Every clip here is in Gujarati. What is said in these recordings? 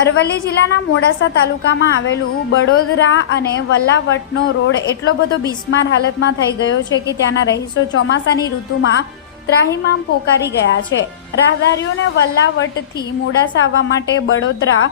અરવલ્લી જિલ્લાના મોડાસા તાલુકામાં આવેલું બડોદરા અને વલ્લાવટનો રોડ એટલો બધો બિસ્માર હાલતમાં થઈ ગયો છે કે ત્યાંના રહીશો ચોમાસાની ઋતુમાં ત્રાહિમામ પોકારી ગયા છે। રાહદારીઓને વલ્લાવટથી મોડાસા આવવા માટે બડોદરા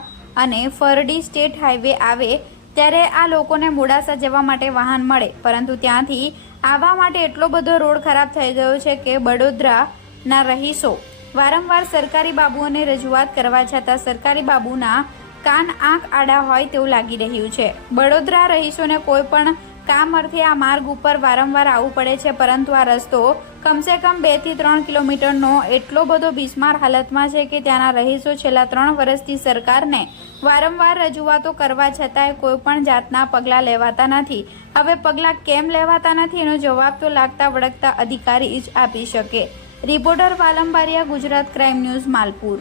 અને ફરડી સ્ટેટ હાઈવે આવે ત્યારે આ લોકોને મોડાસા જવા માટે વાહન મળે, પરંતુ ત્યાંથી આવવા માટે એટલો બધો રોડ ખરાબ થઈ ગયો છે કે બડોદરાના રહીશો વારંવાર સરકારી બાબુઓને રજૂઆત કરવા છતાં સરકારી બાબુના કાન આંખ આડા હોય તેવું લાગી રહ્યું છે। બડોદરા રહીશોને કોઈ પણ કામ અર્થે આ માર્ગ ઉપર વારંવાર આવવું પડે છે, પરંતુ આ રસ્તો કમસે કમ 2 થી 3 કિલોમીટરનો એટલો બધો બિસ્માર હાલતમાં છે કે ત્યાંના રહીશો છેલ્લા 3 વર્ષથી સરકારને વારંવાર રજૂઆતો કરવા છતાંય કોઈ પણ જાતના પગલાં લેવાતા નથી। હવે પગલાં કેમ લેવાતા નથી એનો જવાબ તો લાગતા વળગતા અધિકારી જ આપી શકે। Reporter Valambariya, Gujarat crime news, Malpur.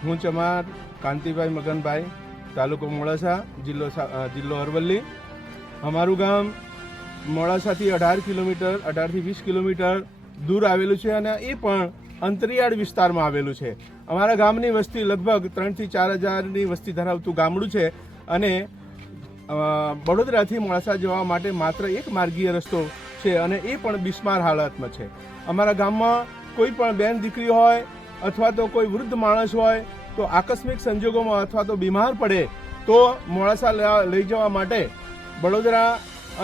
હું ચમાર કાંતિભાઈ મગનભાઈ, તાલુકો મોડાસા, જિલ્લો અરવલ્લી। અમારું ગામ મોડાસાથી 18 કિલોમીટર 18 થી 20 કિલોમીટર દૂર આવેલું છે અને એ પણ અંતરિયાળ વિસ્તારમાં આવેલું છે। અમારા ગામની વસ્તી લગભગ 3 થી 4 હજારની વસ્તી ધરાવતું ગામડું છે અને વડોદરાથી મોડાસા જવા માટે માત્ર એક માર્ગીય રસ્તો છે અને એ પણ બિસ્માર હાલતમાં છે। અમારા ગામમાં કોઈ પણ બેન દીકરી હોય અથવા તો કોઈ વૃદ્ધ માણસ હોય તો આકસ્મિક સંજોગોમાં અથવા તો બીમાર પડે તો મોડાસા લઈ જવા માટે વડોદરા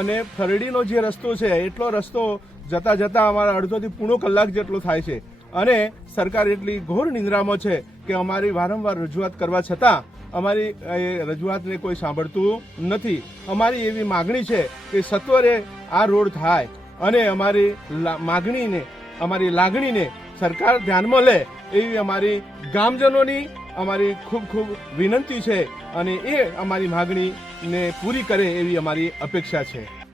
અને ફરડીનો જે રસ્તો છે એટલો રસ્તો જતાં જતાં અમારા અડધોથી પોણો કલાક જેટલો થાય છે અને સરકાર એટલી ઘોર નિંદ્રામાં છે કે અમારી વારંવાર રજૂઆત કરવા છતાં અમારી રજૂઆતને કોઈ સાંભળતું નથી। અમારી એવી માગણી છે કે સત્વરે આ રોડ થાય અને અમારી માગણીને, અમારી લાગણીને સરકાર ધ્યાનમાં લે એવી અમારી ગામજનોની અમારી ખૂબ ખૂબ વિનંતી છે અને એ અમારી માગણીને પૂરી કરે એવી અમારી અપેક્ષા છે।